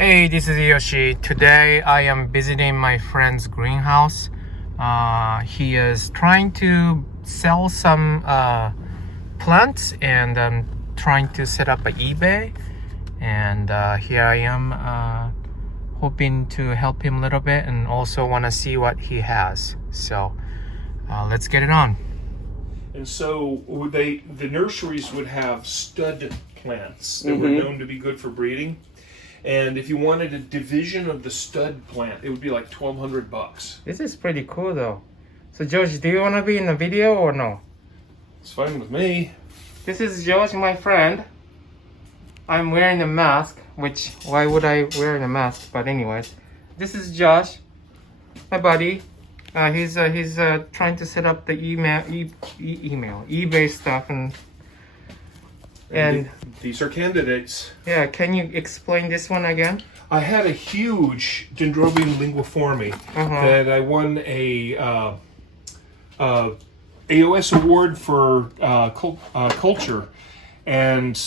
Hey, this is Yoshi. Today I am visiting my friend's greenhouse. He is trying to sell some plants and I'm trying to set up an eBay. And here I am hoping to help him a little bit and also want to see what he has. So let's get it on. And so the nurseries would have stud plants that were known to be good for breeding. And if you wanted a division of the stud plant, it would be like $1,200. This is pretty cool though. So George, do you want to be in the video or no? It's fine with me. This is George, my friend. I'm wearing a mask, which, why would I wear a mask? But anyways, this is Josh, my buddy. He's trying to set up the eBay stuff and these are candidates. yeah, can you explain this one again? I had a huge Dendrobium linguiforme that I won a AOS award for culture, and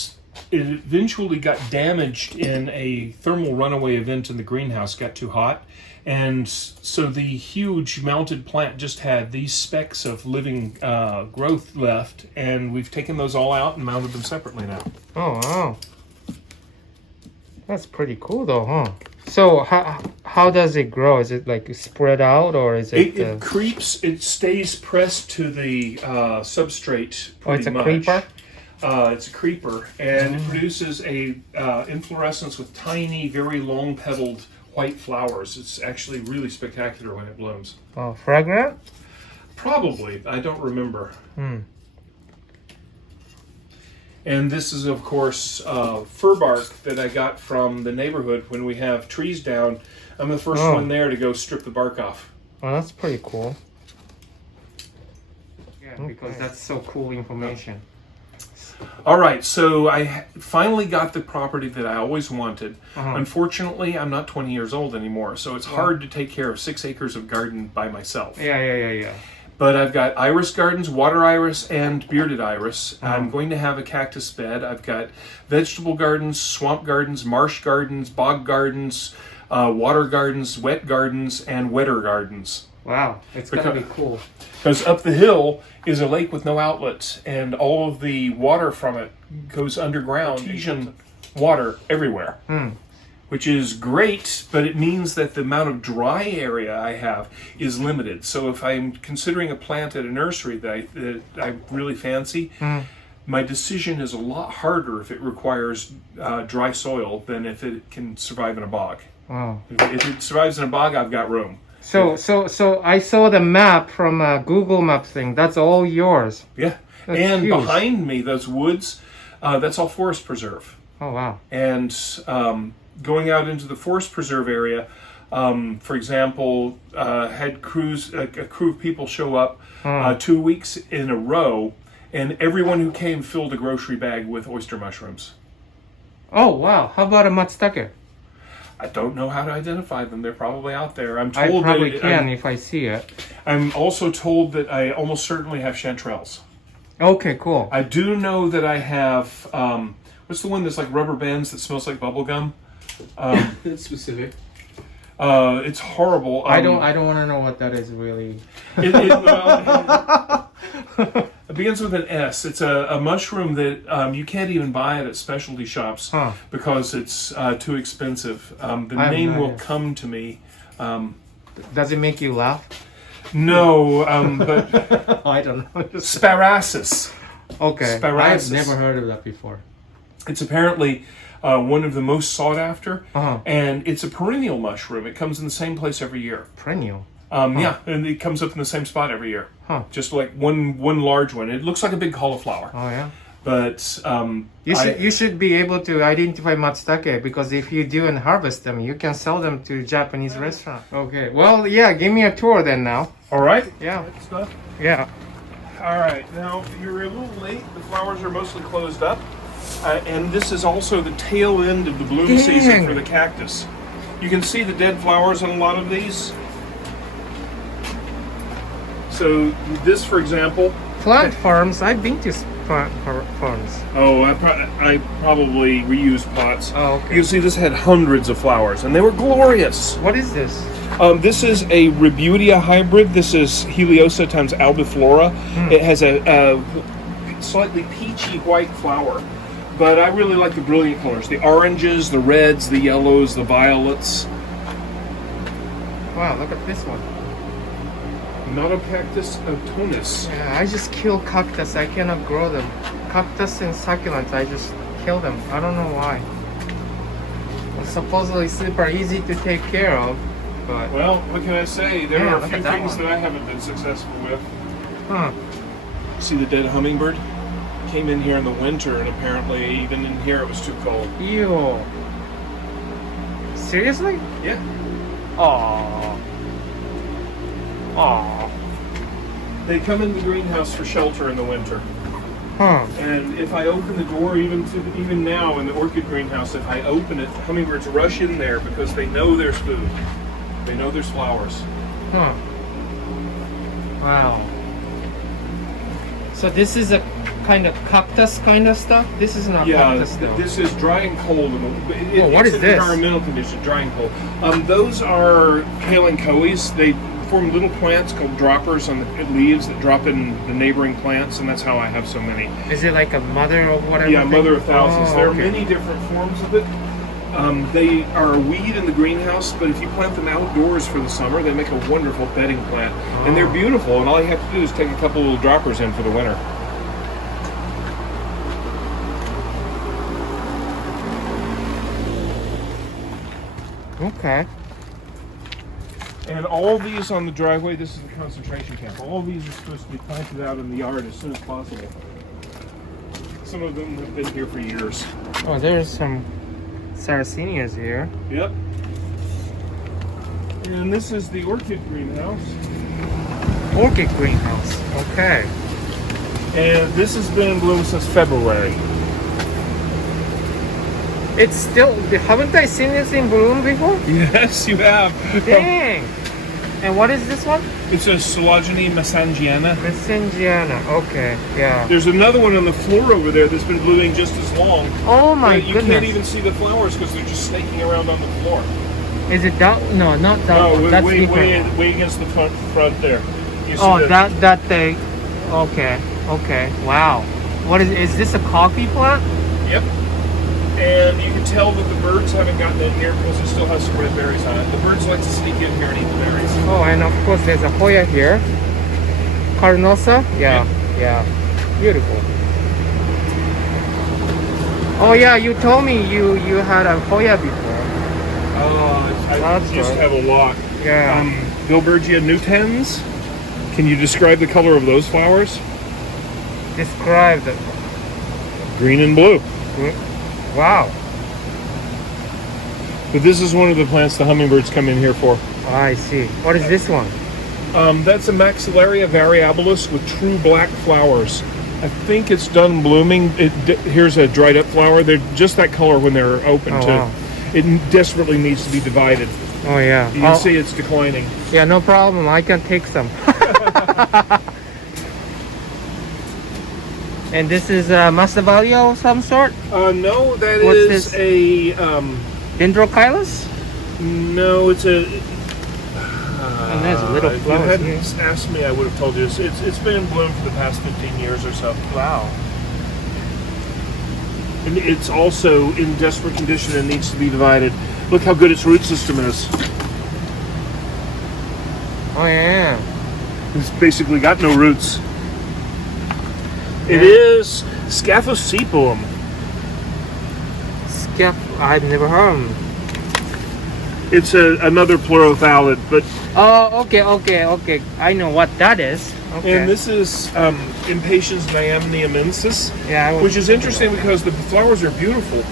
it eventually got damaged in a thermal runaway event in the greenhouse. Got too hot, and so the huge mounted plant just had these specks of living growth left, and we've taken those all out and mounted them separately now. Oh wow, that's pretty cool though, huh? So how does it grow? Is it like spread out or is it? It creeps. It stays pressed to the substrate. Oh, it's a much. creeper. It's a creeper, and it produces a inflorescence with tiny, very long-petaled white flowers. It's actually really spectacular when it blooms. Oh, fragrant? Probably. I don't remember. And this is, of course, fir bark that I got from the neighborhood when we have trees down. I'm the first one there to go strip the bark off. Oh, that's pretty cool. Yeah, because that's so cool information. All right, so I finally got the property that I always wanted. Unfortunately, I'm not 20 years old anymore, so it's hard to take care of 6 acres of garden by myself. Yeah. But I've got iris gardens, water iris, and bearded iris. I'm going to have a cactus bed. I've got vegetable gardens, swamp gardens, marsh gardens, bog gardens, water gardens, wet gardens, and wetter gardens. Wow, it's gonna be cool. Because up the hill is a lake with no outlets, and all of the water from it goes underground. Artesian water everywhere, which is great, but it means that the amount of dry area I have is limited. So if I'm considering a plant at a nursery that I really fancy, my decision is a lot harder if it requires dry soil than if it can survive in a bog. Wow. If it survives in a bog, I've got room. So I saw the map from Google Maps thing. That's all yours. Yeah. That's and huge. behind me, those woods, that's all forest preserve. Oh wow. And going out into the forest preserve area, for example, had a crew of people show up 2 weeks in a row, and everyone who came filled a grocery bag with oyster mushrooms. Oh wow. How about a matsutake? I don't know how to identify them. They're probably out there. I'm I told probably that can if I see it. I'm also told that I almost certainly have chanterelles. Okay, cool. I do know that I have, what's the one that's like rubber bands that smells like bubble gum? That's specific. It's horrible. I don't want to know what that is really. It begins with an S. It's a mushroom that you can't even buy it at specialty shops because it's too expensive. The name will come to me. Does it make you laugh? No, but I don't know. Sparasis. Okay. Sparasis. I've never heard of that before. It's apparently one of the most sought after, Uh-huh. and it's a perennial mushroom. It comes in the same place every year. Perennial. Yeah, and it comes up in the same spot every year. Just like one large one. It looks like a big cauliflower. Oh yeah. But you should be able to identify matsutake because if you do and harvest them, you can sell them to Japanese restaurant. Okay. Well, yeah. Give me a tour then now. all right. Yeah. Good stuff. Yeah. All right. Now you're a little late. The flowers are mostly closed up, and this is also the tail end of the bloom season for the cactus. You can see the dead flowers on a lot of these. So this, for example, Plant farms. I've been to ferns? Oh, I probably reused pots. Oh, okay. You see, this had hundreds of flowers, and they were glorious. What is this? This is a Rebutia hybrid. This is Heliosa times albiflora. It has a slightly peachy white flower, but I really like the brilliant colors. The oranges, the reds, the yellows, the violets. Wow, look at this one. Notocactus autunus. Yeah, I just kill cactus. I cannot grow them. Cactus and succulents, I just kill them. I don't know why. It's supposedly super easy to take care of, but... Well, what can I say? There Yeah, are a look few at that things one. that I haven't been successful with. Huh. See the dead hummingbird? Came in here in the winter, and apparently even in here it was too cold. Ew. Seriously? Yeah. Aww. Aww. They come in the greenhouse for shelter in the winter. Huh. And if I open the door, even now in the orchid greenhouse, if I open it, hummingbirds rush in there because they know there's food. They know there's flowers. Huh. Wow. So this is a kind of cactus kind of stuff? This is not cactus though. This is dry and cold. What is it's an this? environmental condition, dry and cold. Those are kalanchoes. They form little plants called droppers on the leaves that drop in the neighboring plants, and that's how I have so many. Is it like a mother or whatever? Yeah, mother of thousands. Oh, There are okay. many different forms of it. They are a weed in the greenhouse, but if you plant them outdoors for the summer, they make a wonderful bedding plant. And they're beautiful, and all you have to do is take a couple little droppers in for the winter. Okay. And all these on the driveway, this is the concentration camp. All these are supposed to be planted out in the yard as soon as possible. Some of them have been here for years. Oh, there's some sarracenias here. Yep. And this is the orchid greenhouse. Orchid greenhouse. Okay. And this has been in bloom since February. It's still... Haven't I seen this in bloom before? Yes, you have. Dang. And what is this one? It's a Sologeny mesangiana. Messengiana. Okay. Yeah. There's another one on the floor over there that's been blooming just as long. Oh my You goodness. can't even see the flowers because they're just snaking around on the floor. Is it that? No, not that No, one. That's way different. against the front there. You see Oh, that thing. Okay. Okay. Wow. What is this a coffee plant? Yep. And you can tell that the birds haven't gotten in here because it still has some red berries on it. The birds like to sneak in here and eat the berries. Oh, and of course there's a Hoya here. Carnosa? Yeah. Yeah. Beautiful. Oh yeah, you told me you had a Hoya before. I That's just good. have a lot. Yeah. Bilbergia nutens. Can you describe the color of those flowers? Describe the... Green and blue. Wow. But this is one of the plants the hummingbirds come in here for. I see. What is this one? That's a Maxillaria variabilis with true black flowers. I think it's done blooming. Here's a dried up flower. They're just that color when they're open too. Wow. It desperately needs to be divided. Oh yeah. You can see it's declining. Yeah, no problem. I can take some. And this is Massavalio of some sort? No, that What's is this? a Dendrochilus? no. It's a. And there's little If you flowers hadn't here. asked me, I would have told you. It's been in bloom for the past 15 years or so. Wow. And it's also in desperate condition and needs to be divided. Look how good its root system is. Oh yeah. It's basically got no roots. It is Scaphosepalum. I've never heard of them. It's another pleurothallid, but Oh, okay. I know what that is. Okay. and this is Impatiens diamniamensis, yeah, I was which is interesting because the flowers are beautiful,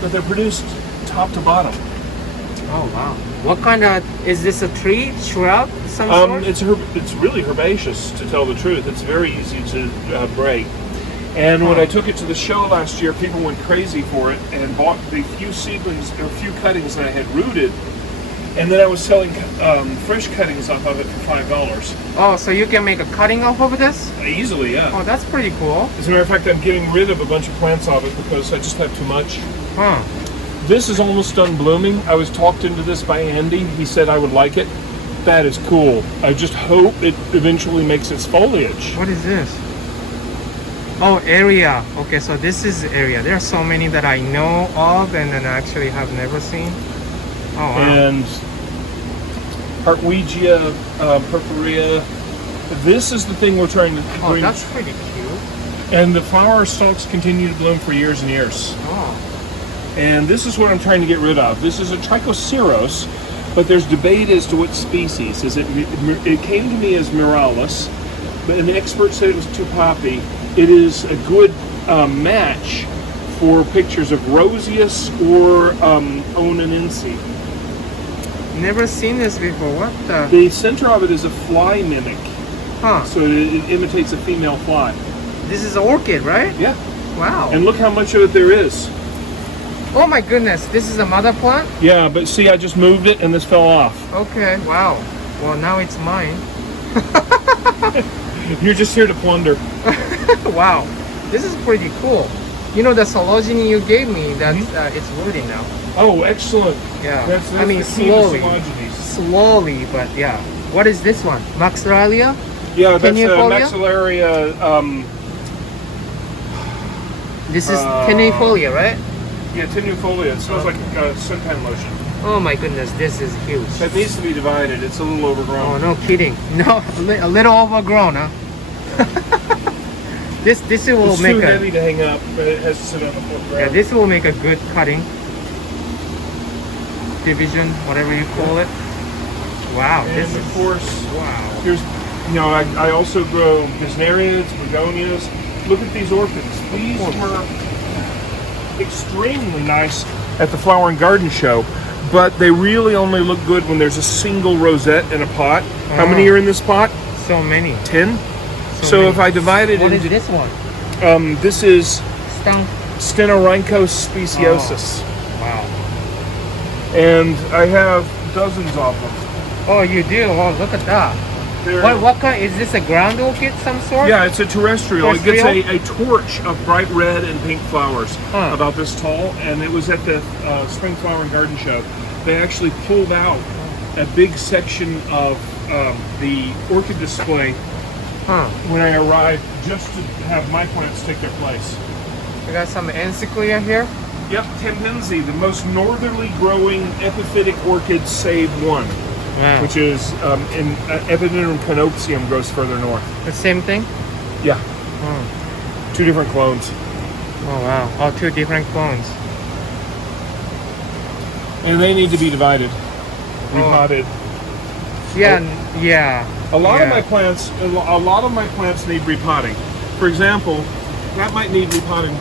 but they're produced top to bottom. Oh wow. What kind of is this? A tree, shrub, some sort? It's really herbaceous, to tell the truth. It's very easy to break. And when I took it to the show last year, people went crazy for it and bought the few seedlings or few cuttings that I had rooted And then I was selling fresh cuttings off of it for $5. Oh, so you can make a cutting off of this? Easily, yeah. Oh, that's pretty cool. As a matter of fact, I'm getting rid of a bunch of plants of it because I just have too much. Huh. This is almost done blooming. I was talked into this by Andy. He said I would like it. That is cool. I just hope it eventually makes its foliage. What is this? Oh, area. Okay, so this is the area. There are so many that I know of and then actually have never seen. Oh, wow. And Hartwegia, purpurea. This is the thing we're trying to Oh, bring. that's pretty cute. And the flower stalks continue to bloom for years and years. Oh. And this is what I'm trying to get rid of. This is a Trichoceros, but there's debate as to what species. It came to me as Miralis, but an expert said it was too poppy. It is a good match for pictures of Roseus or Onanense. Never seen this before. What the? The center of it is a fly mimic, Huh. so it imitates a female fly. This is an orchid, right? Yeah. Wow. And look how much of it there is. Oh my goodness, this is a mother plant? Yeah, but see, I just moved it and this fell off. Okay, wow. Well, now it's mine. You're just here to plunder. Wow, this is pretty cool. You know the Sologeny you gave me, that's it's rooting now. Oh, excellent. Yeah, That's I mean the key to slowly, Sologenies. slowly, but yeah. What is this one? Maxillaria? Yeah, that's Tenuifolia? Maxillaria. This is Tenuifolia, right? Yeah, tenuifolia. It smells like suntan lotion. Oh my goodness, this is huge. That needs to be divided. It's a little Oh, overgrown. no kidding. No, a little overgrown, huh? This will It's make too a heavy to hang up, but it has to sit on the floor. yeah, this will make a good cutting division, whatever you call it. Wow, And this of is course, wow. here's, I also grow bisneriads, begonias. Look at these orchids. These were extremely nice at the Flower and Garden Show, but they really only look good when there's a single rosette in a pot. How many are in this pot? So many. 10? So many. if I divide it What is into... this one? this is Stung. Stenorhynchos speciosus. Wow. And I have dozens of them. Oh, you do? Oh, look at that. They're- What kind? Is this a ground orchid some sort? Yeah, it's a terrestrial. It Terrestrial? gets a torch of bright red and pink flowers Huh. about this tall, and it was at the Spring Flower and Garden Show. They actually pulled out a big section of the orchid display Huh. when I arrived, just to have my plants take their place. We got some encyclia here. Yep, Tempensi, the most northerly growing epiphytic orchid save one, Wow. which is in Epidendrum canopsium grows further north. The same thing? Yeah, Oh. 2 different clones. Oh wow. Oh, two different clones. And they need to be divided, repotted. Yeah, yeah. A lot of Yeah. my plants need repotting. For example, that might need repotting,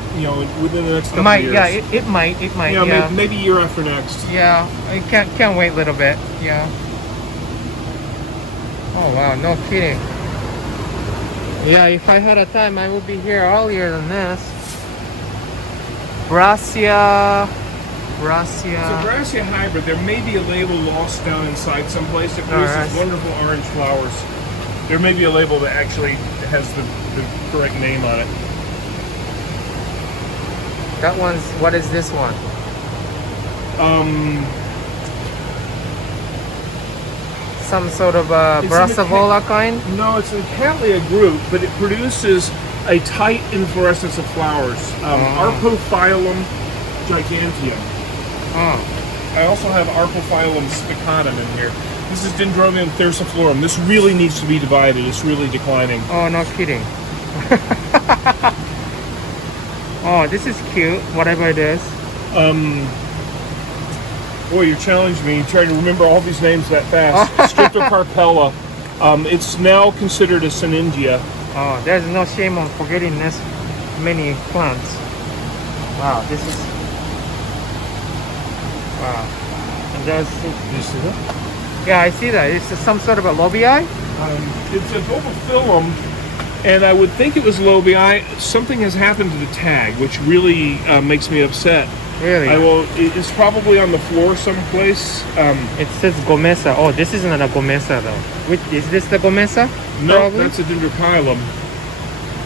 within the next couple Might, of years. yeah, it might, yeah. Maybe year after next. Yeah, I can't wait a little bit. Yeah. Oh wow, no kidding. Yeah, if I had a time, I would be here earlier than this. Brassia. It's a Brassia hybrid. There may be a label lost down inside someplace. It produces Alright. wonderful orange flowers. There may be a label that actually has the correct name on it. That one's. What is this one? Some sort of It's Brassavola kind. No, it's a Cattleya group, but it produces a tight inflorescence of flowers. Arpophyllum giganteum. Oh. I also have Arpophyllum spicatum in here. This is Dendrobium thersiflorum. This really needs to be divided. It's really declining. Oh, no kidding. Oh, this is cute. Whatever it is. Boy, you're challenging me. Trying to remember all these names that fast. Streptocarpella. It's now considered a Syningia. Oh, there's no shame on forgetting this many plants. Wow, this is. Wow. And there's. You see that? Yeah, I see that. It's some sort of a lobii. It's a Dobophyllum And I would think it was lobii. Something has happened to the tag, which really makes me upset. Really? It's probably on the floor someplace. It says gomesa. Oh, this is not a gomesa though. Is this the gomesa? No, Probably? that's a dendrochilum.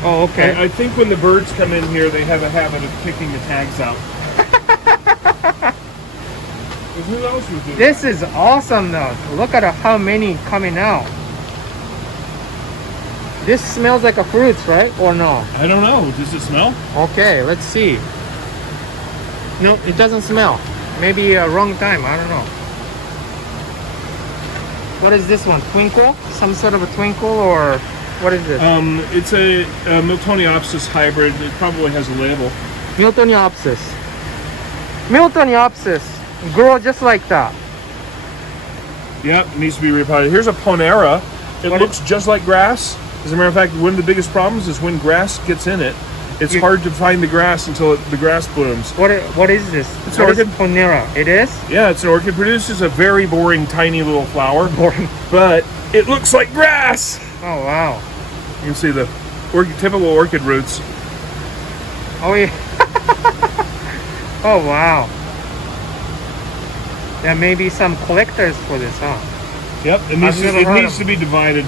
Oh, okay. I think when the birds come in here, they have a habit of picking the tags out. Who else would do that? This is awesome though. Look at how many coming out. This smells like a fruits, right? Or no? I don't know. Does it smell? Okay, let's see. No, it doesn't smell. Maybe a wrong time. I don't know. What is this one? Twinkle? Some sort of a twinkle, or what is this? It's a Miltoniopsis hybrid. It probably has a label. Miltoniopsis. Miltoniopsis. Grow just like that. Yep, it needs to be repotted. Here's a Ponera. It looks just like grass. As a matter of fact, one of the biggest problems is when grass gets in it, it's hard to find the grass until the grass blooms. What is this? It's an orchid. Ponera. It is? Yeah, it's an orchid. Produces a very boring, tiny little flower. Boring. But it looks like grass. Oh, wow. You can see the typical orchid roots. Oh, yeah. Oh, wow. There may be some collectors for this, huh? Yep, it needs to be divided.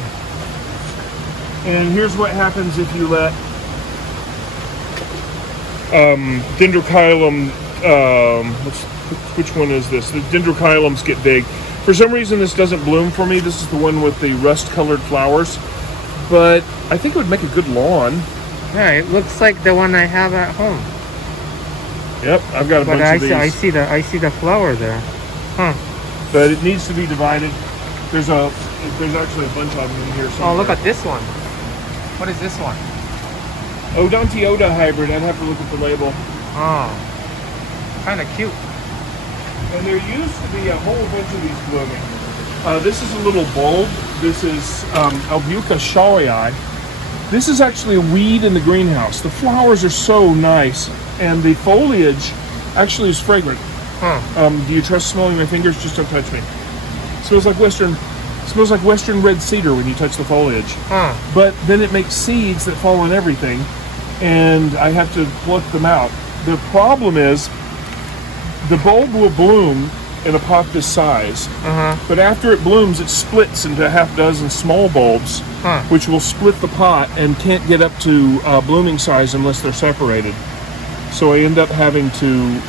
And here's what happens if you let dendrochilum, which one is this? The dendrochilums get big. For some reason this doesn't bloom for me. This is the one with the rust-colored flowers. But I think it would make a good lawn. Yeah, it looks like the one I have at home. Yep, I've got a bunch of these. I see the flower there. Huh. But it needs to be divided. There's actually a bunch of them in here somewhere. Oh, look at this one. What is this one? Odontiota hybrid. I'd have to look at the label. Oh, kind of cute. And there used to be a whole bunch of these blooming. This is a little bulb. This is Albuca shawii. This is actually a weed in the greenhouse. The flowers are so nice, and the foliage actually is fragrant. Huh. Do you trust smelling my fingers? Just don't touch me. Smells like western red cedar when you touch the foliage. Huh. But then it makes seeds that fall on everything, and I have to pluck them out. The problem is the bulb will bloom in a pot this size, but after it blooms, it splits into a half dozen small bulbs, which will split the pot and can't get up to blooming size unless they're separated. So I end up having to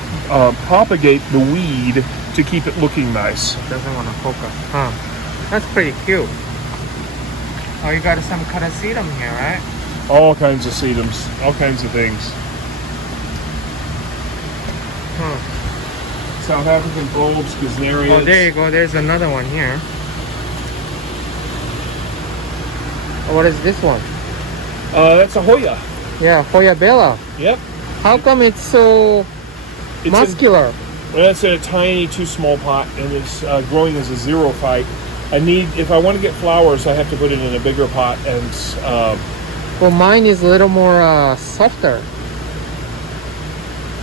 propagate the weed to keep it looking nice. It doesn't want to focus. Huh. That's pretty cute. Oh, you got some catasetum here, right? All kinds of sedums, all kinds of things. South African bulbs, Gesnerias. Oh, there you go. There's another one here. Oh, what is this one? That's a Hoya. Yeah, Hoya Bella. Yep. How come it's so muscular? Well, it's in a tiny, too small pot, and it's growing as a xerophyte. If I want to get flowers, I have to put it in a bigger pot, and well, mine is a little more softer.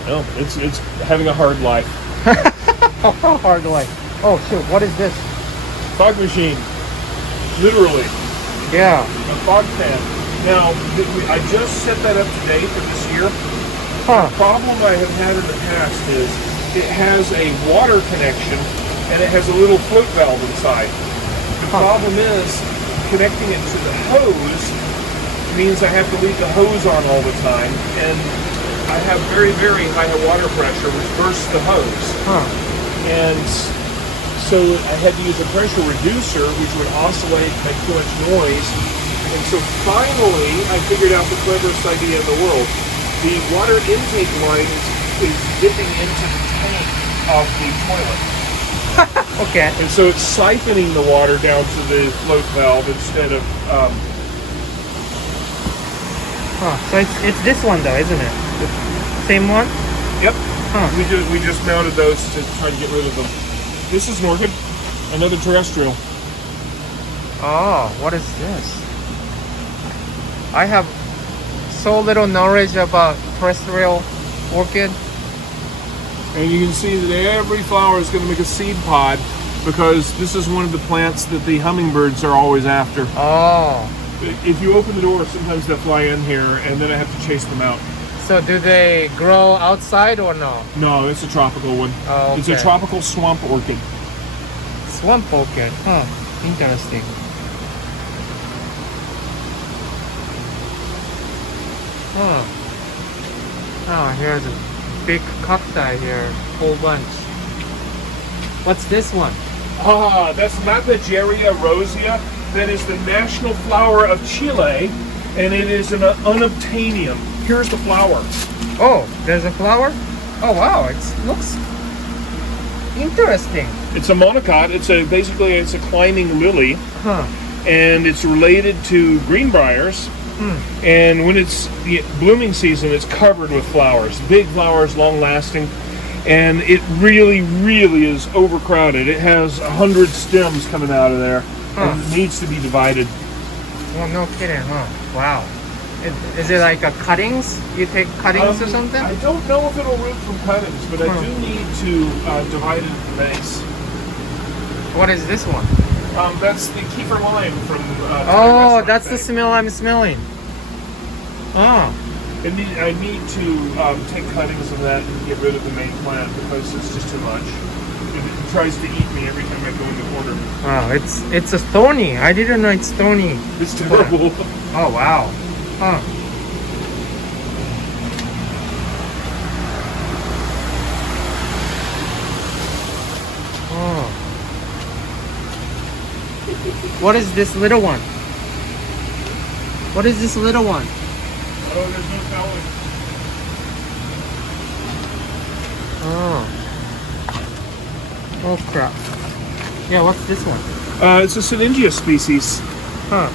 No, it's having a hard life. Hard life. Oh shoot! What is this? Fog machine, literally. Yeah. A fog pan. Now, I just set that up today for this year. Huh. The problem I have had in the past is it has a water connection and it has a little float valve inside. The problem is connecting it to the hose means I have to leave the hose on all the time, and I have very, very high water pressure, which bursts the hose. And so I had to use a pressure reducer, which would oscillate, make too much noise. And so finally, I figured out the cleverest idea in the world. The water intake line is dipping into the tank of the toilet. Okay. And so it's siphoning the water down to the float valve instead of... So it's this one though, isn't it? Same one? Yep. We just mounted those to try to get rid of them. This is an orchid, another terrestrial. Oh, what is this? I have so little knowledge about terrestrial orchid. And you can see that every flower is going to make a seed pod because this is one of the plants that the hummingbirds are always after. Oh. If you open the door, sometimes they'll fly in here, and then I have to chase them out. So do they grow outside or no? No, it's a tropical one. Oh, okay. It's a tropical swamp orchid. Swamp orchid. Huh. Interesting. Huh. Oh, here's a big cacti here. Whole bunch. What's this one? Ah, that's Napageria rosea. That is the national flower of Chile, and it is an unobtainium. Here's the flower. Oh, there's a flower? Oh wow, it looks interesting. It's a monocot. Basically it's a climbing lily, Huh. and it's related to greenbriers. And when it's the blooming season, it's covered with flowers, big flowers, long lasting, and it really, really is overcrowded. It has 100 stems coming out of there, and it needs to be divided. Oh, no kidding, huh? Wow. Is it like a cuttings? You take cuttings or something? I don't know if it'll root from cuttings, but I do need to divide it at the base. What is this one? That's the kefir lime from. Oh, that's the smell I'm smelling. Oh. I need to take cuttings of that and get rid of the main plant because it's just too much. It tries to eat me every time I go in the corner. Wow, it's a thorny. I didn't know it's thorny. It's terrible. Oh wow. Huh. Oh. What is this little one? What is this little one? Oh, there's no telling. Oh. Oh crap. Yeah, what's this one? It's a Syningia species. Huh. I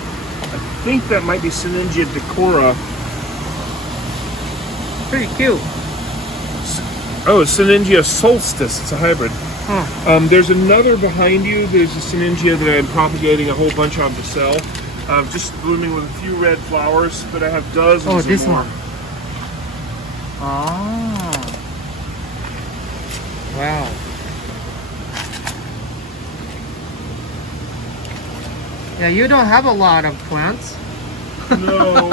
think that might be Syningia decora. Pretty cute. Oh, it's Syningia solstice. It's a hybrid. Huh. There's another behind you. There's a Syningia that I'm propagating a whole bunch of to sell. Just blooming with a few red flowers, but I have dozens Oh, of this more. one. Oh. Wow. Yeah, you don't have a lot of plants. No.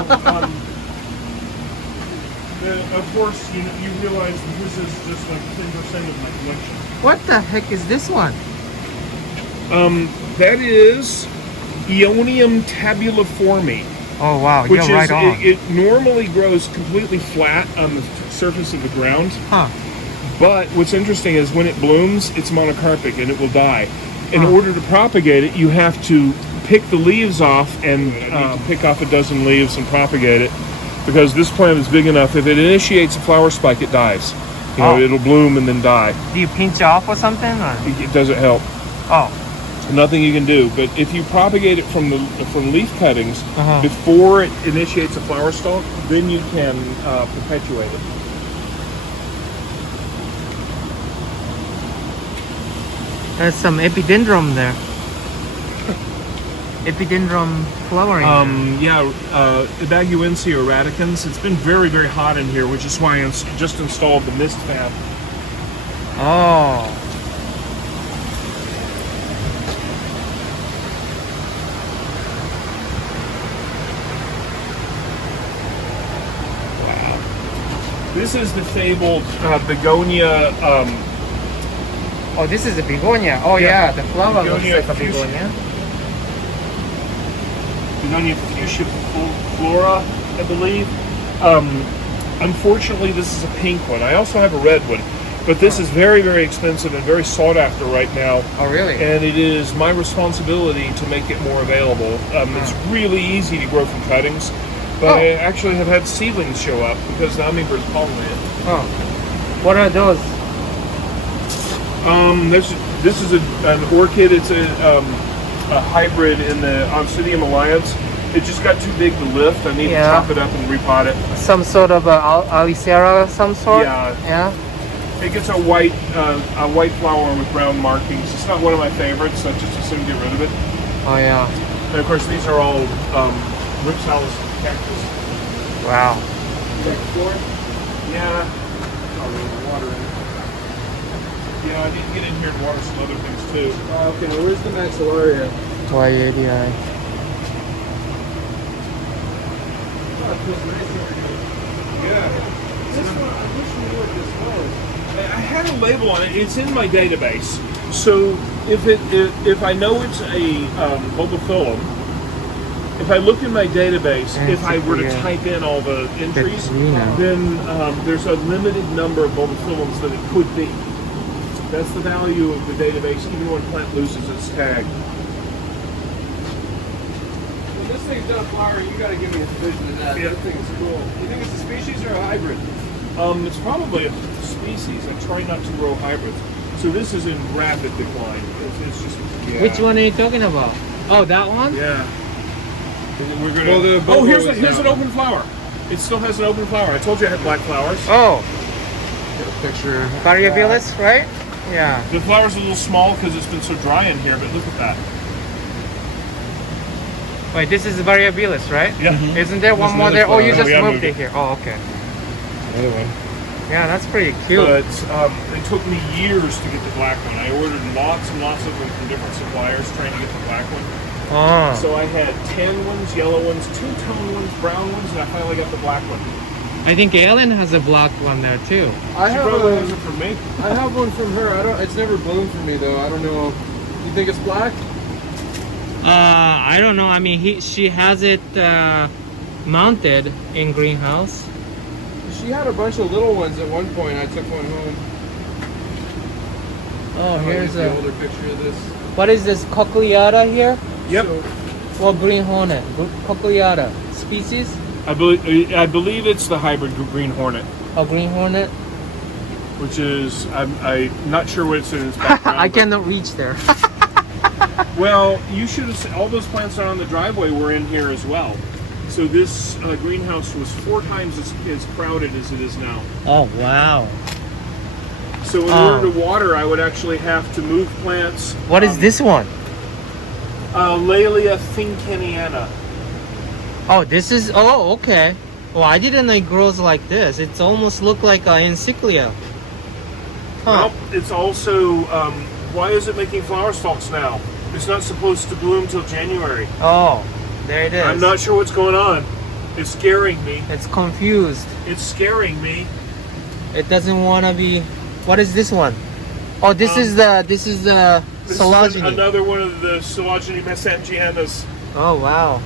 Of course, you realize that this is just like 10% of my collection. What the heck is this one? That is Ionium tabuliforme, Oh wow, which you're right is on. it normally grows completely flat on the surface of the ground. Huh. But what's interesting is when it blooms, it's monocarpic and it will die. In Huh. order to propagate it, you have to pick the leaves off and pick off a dozen leaves and propagate it, because this plant is big enough. If it initiates a flower spike, it dies. You know, Oh. it'll bloom and then die. Do you pinch off or something? Or? It doesn't help. Oh. Nothing you can do. But if you propagate it from leaf cuttings before it initiates a flower stalk, then you can perpetuate it. There's some epidendrum there. Epidendrum flowering. Ibaguense or radicans. It's been very, very hot in here, which is why I just installed the mist fan. Oh. This is the fabled begonia. Oh, this is a begonia. Oh Yeah. yeah, the flower Begonia looks like a fuchsia. begonia. Begonia fuchsia flora, I believe. Unfortunately, this is a pink one. I also have a red one, but this is very, very expensive and very sought after right now. Oh really? And it is my responsibility to make it more available. It's really easy to grow from cuttings, but I actually have had seedlings show up because the hummingbirds pollinate it. Oh. What are those? This is an orchid. It's a hybrid in the Oncidium alliance. It just got too big to lift. I need to chop it up and repot it. Some sort of alicera of some sort? Yeah. Yeah? It gets a white flower with brown markings. It's not one of my favorites, so I just assume get rid of it. Oh yeah. And of course, these are all Ripsalis cactus. Wow. Yeah. Water in it. Yeah, I need to get in here and water some other things too. Okay, well, where's the maxillaria? Toyerii. Yeah. This one, I wish we knew what this was. I had a label on it. It's in my database. So if I know it's a bulbophyllum, if I look in my database, if I were to type in all the entries, then there's a limited number of bulbophyllums that it could be. That's the value of the database, even when a plant loses its tag. When this thing's done flowering, you got to give me a vision of that. Yeah. This thing's cool. You think it's a species or a hybrid? It's probably a species. I try not to grow hybrids. So this is in rapid decline. It's just. Yeah. Which one are you talking about? Oh, that one? Yeah. We're gonna. Well, here's an open flower. It still has an open flower. I told you I had black flowers. Oh, Get a picture. variabilis, right? Yeah. The flower's a little small because it's been so dry in here, but look at that. Wait, this is variabilis, right? Yeah. Isn't there one There's more another there? Oh, you flower. just Yeah, we moved moved it here. Oh, okay. Another one. Yeah, that's pretty cute. But it took me years to get the black one. I ordered lots and lots of them from different suppliers trying to get the black one. Oh. So I had tan ones, yellow ones, two-tone ones, brown ones, and I finally got the black one. I think Ellen has a black one there too. I She have probably has it from me. I have one from her. I don't. It's never bloomed for me though. I don't know. You think it's black? I don't know. I mean, she has it mounted in greenhouse. She had a bunch of little ones at one point. I took one home. Oh, Here's the older picture of this. What is this cochleata here? Yep. Well, green hornet. Cochleata species? I believe it's the hybrid green hornet, Oh, green hornet. which is I'm not sure what it's in its background. I but- cannot reach there. Well, you should have seen all those plants that are on the driveway were in here as well. So this greenhouse was 4 times as crowded as it is now. Oh, wow. So in order to water, I would actually have to move plants. What is this one? Laelia finkeniana. Oh, this is. Oh, okay. Well, I didn't know it grows like this. It's almost look like encyclia. Huh. Well, it's also why is it making flower stalks now? It's not supposed to bloom till January. Oh, there it is. I'm not sure what's going on. It's scaring me. It's confused. It's scaring me. It doesn't want to be. What is this one? Oh, this is the This is Sologeny. another one of the Sologeny mesangianas. Oh, wow.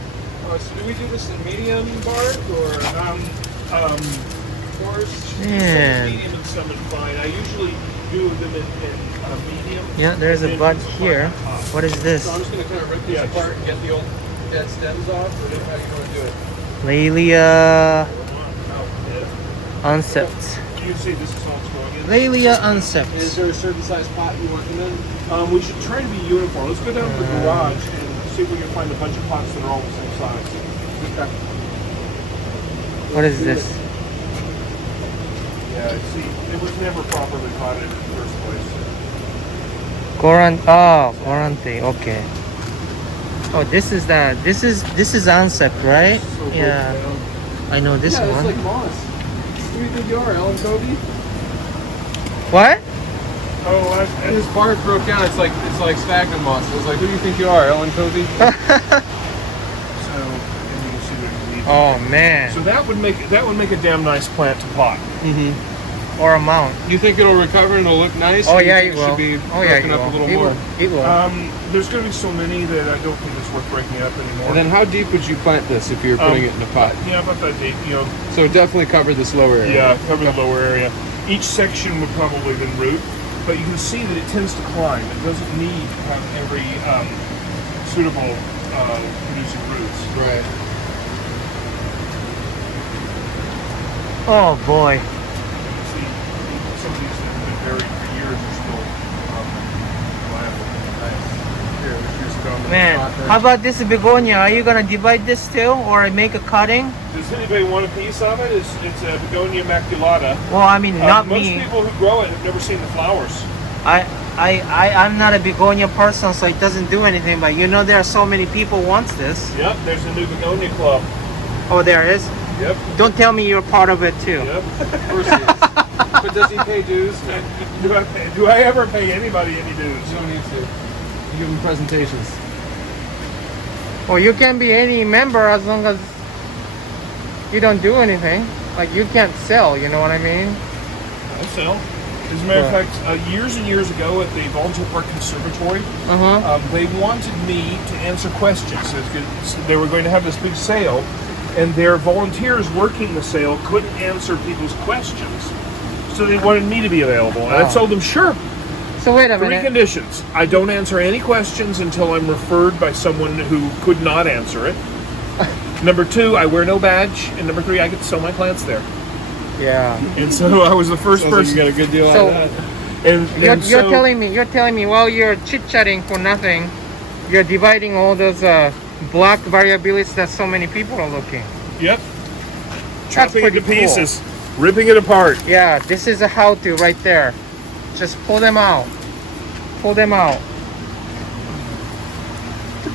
So do we do this in medium bark or coarse? Man. Some medium and some in fine. I usually do them in medium. Yeah, there's a and bud then here. fine on top. What is this? So I'm just gonna kind of rip these Yeah. apart and get the old dead stems off, or how do you want to do it? Laelia Yeah. uncept. You see this is all it's going in. Laelia Is uncept. there a certain size pot you want them in? We should try to be uniform. Let's go down to the garage and see if we can find a bunch of pots that are all the same size. Okay. What is this? Yeah, see, it was never properly potted in the first place. Gorante. Okay. Oh, this is that. This is uncept, right? So Yeah, broken down. I know this Yeah, one. it's like moss. Who do you think you are, Ellen Covey? What? Oh, And this bark broke down. It's like sphagnum moss. It was like, who do you think you are, Ellen Covey? so, and you can see what it needs. Oh man. So that would make a damn nice plant to pot. Mm-hmm. Or a mount. You think it'll recover and it'll look nice? Oh or you yeah, think it it will. should be Oh yeah, broken it up a will. little It more. will. It will. There's going to be so many that I don't think it's worth breaking up anymore. And then how deep would you plant this if you were putting it in a pot? Yeah, about that deep, you know. So definitely cover this lower area. Yeah, cover the lower area. Each section would probably then root, but you can see that it tends to climb. It doesn't need to have every suitable producing roots. Right. Oh boy. You can see some of these that have been buried for years are still viable. Here, here's the spot Man, there. how about this begonia? Are you gonna divide this too, or make a cutting? Does anybody want a piece of it? It's a begonia maculata. Well, I mean, not Most me. people who grow it have never seen the flowers. I'm not a begonia person, so it doesn't do anything. But you know, there are so many people wants this. Yep, there's a new begonia club. Oh, there is. Yep, Don't tell me you're part of it too. yep. Of course he is. But does he pay dues? Do I ever pay anybody any dues? You don't need to. You give him presentations. Well, you can be any member as long as. you don't do anything. Like you can't sell. You know what I mean? I sell. As a matter of fact, years and years ago at the Volunteer Park Conservatory, they wanted me to answer questions. They were going to have this big sale, and their volunteers working the sale couldn't answer people's questions. So they wanted me to be available. And I told them, sure. So wait a Three minute. conditions. I don't answer any questions until I'm referred by someone who could not answer it. Number 2, I wear no badge. And number 3, I get to sell my plants there. Yeah. And so I was the first person. You got a good deal So- on that. And You're telling me while you're chit-chatting for nothing, you're dividing all those block variabilities that so many people are looking. Yep. That's Chopping it pretty to pieces, ripping it apart. Yeah, this is a how-to right there. Just pull them out. Pull them out.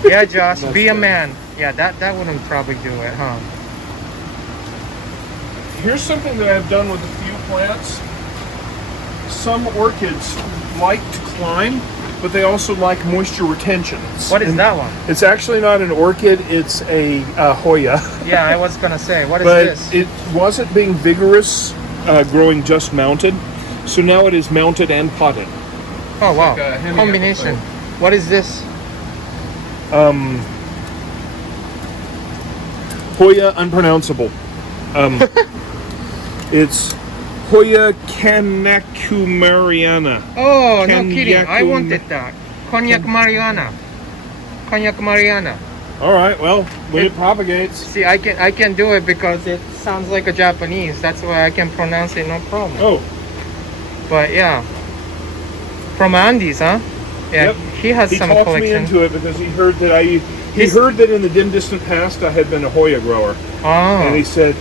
Yeah, Josh, That's be a good. man. Yeah, that wouldn't probably do it, huh? Here's something that I've done with a few plants. Some orchids like to climb, but they also like moisture retention. What is that one? It's actually not an orchid, it's a Hoya. Yeah, I was gonna say, what is But this? it wasn't being vigorous, growing just mounted. So now it is mounted and potted. Oh wow, like a hemi combination. apple. What is this? Hoya unpronounceable. It's Hoya Kannakumariana. Oh, no kidding. I Konyaku- wanted that. Cognac Mariana. Cognac Mariana. All right, well, when it propagates. See, I can do it because it sounds like a Japanese. That's why I can pronounce it no problem. Oh, But yeah, from Andes, huh? Yeah, yep. he has He some talked me collection. into it because he heard that he His- heard that in the dim distant past I had been a Hoya grower, and he Oh, said,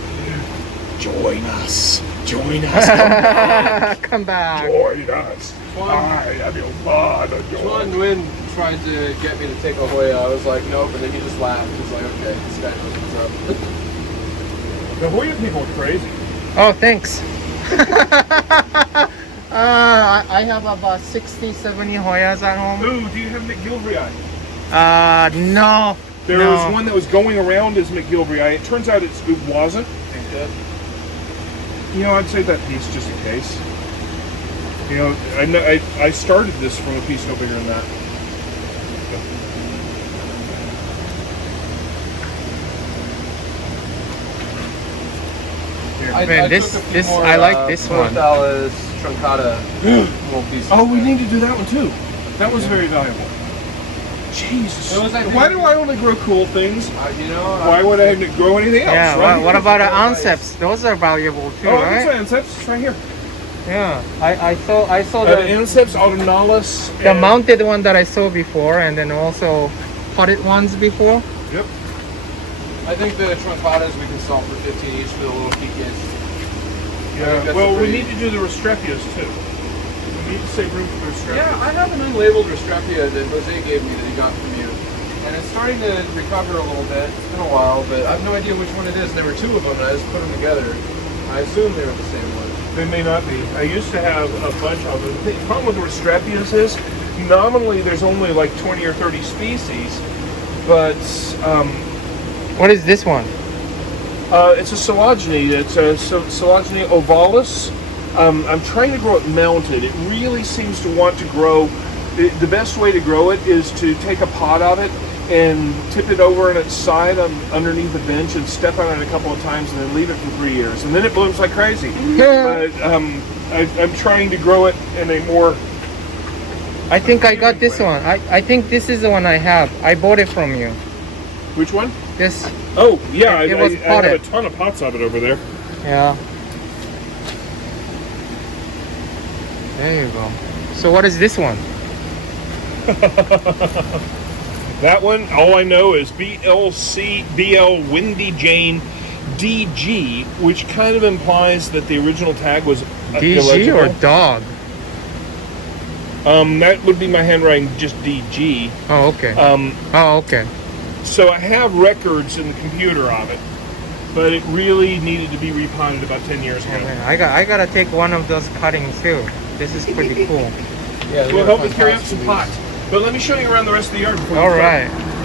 "Join us, join us, come back, come back. join us. Juan- I am your father, Juan Join." Nguyen tried to get me to take a Hoya. I was like, nope, and then he just laughed. He's like, okay, this guy knows what's up. The Hoya people are crazy. Oh, thanks. I have about 60, 70 Hoyas at home. Ooh, do you have McGilvery? No. There no. was one that was going around as McGilvery. It turns out it wasn't. You know, I'd say that piece just in case. You know, I started this from a piece no bigger than that. Man, this- took a few this- more, I like this one. Portalis truncata little pieces. Oh, we need to do that one too. That was very valuable. Jesus. It was, I think- Why do I only grow cool things? You know, Why would I grow anything else? Yeah, right? what about the anceps? Those are valuable too, Oh, right? this one, it's right here. Yeah, I saw The the Anceps autumnalis. mounted one that I saw before, and then also potted ones before. Yep. I think the truncatas we can sell for 15 each for the little pecans. Yeah. that's Well, a we pretty- need to do the Restrepias too. We need to save room for the Restrepias. Yeah, I have an unlabeled Restrepia that Jose gave me that he got from you. And it's starting to recover a little bit. It's been a while, but I have no idea which one it is. There were two of them, and I just put them together. I assume they were the same one. They may not be. I used to have a bunch of them. The problem with the Restrepias is, nominally there's only like 20 or 30 species, but What is this one? it's a Silogeny. It's a Silogeny ovalis. I'm trying to grow it mounted. It really seems to want to grow. The best way to grow it is to take a pot of it and tip it over on its side underneath the bench and step on it a couple of times and then leave it for 3 years. And then it blooms like crazy. But I'm trying to grow it in a more... I think I got this one. I think this is the one I have. I bought it from you. Which one? This, Oh, yeah. It was I have a potted. ton of pots of it over there. yeah. There you go. So what is this one? That one, all I know is BL Windy Jane DG, which kind of implies that the original tag was DG illegible. or dog? That would be my handwriting, just DG. Oh, okay. Oh, okay. So I have records in the computer of it, but it really needed to be repotted about 10 years ago. Man, I gotta take one of those cuttings too. This is pretty cool. Yeah, We'll help me carry up some pots. But let me show you around the rest of the yard before All we start. right.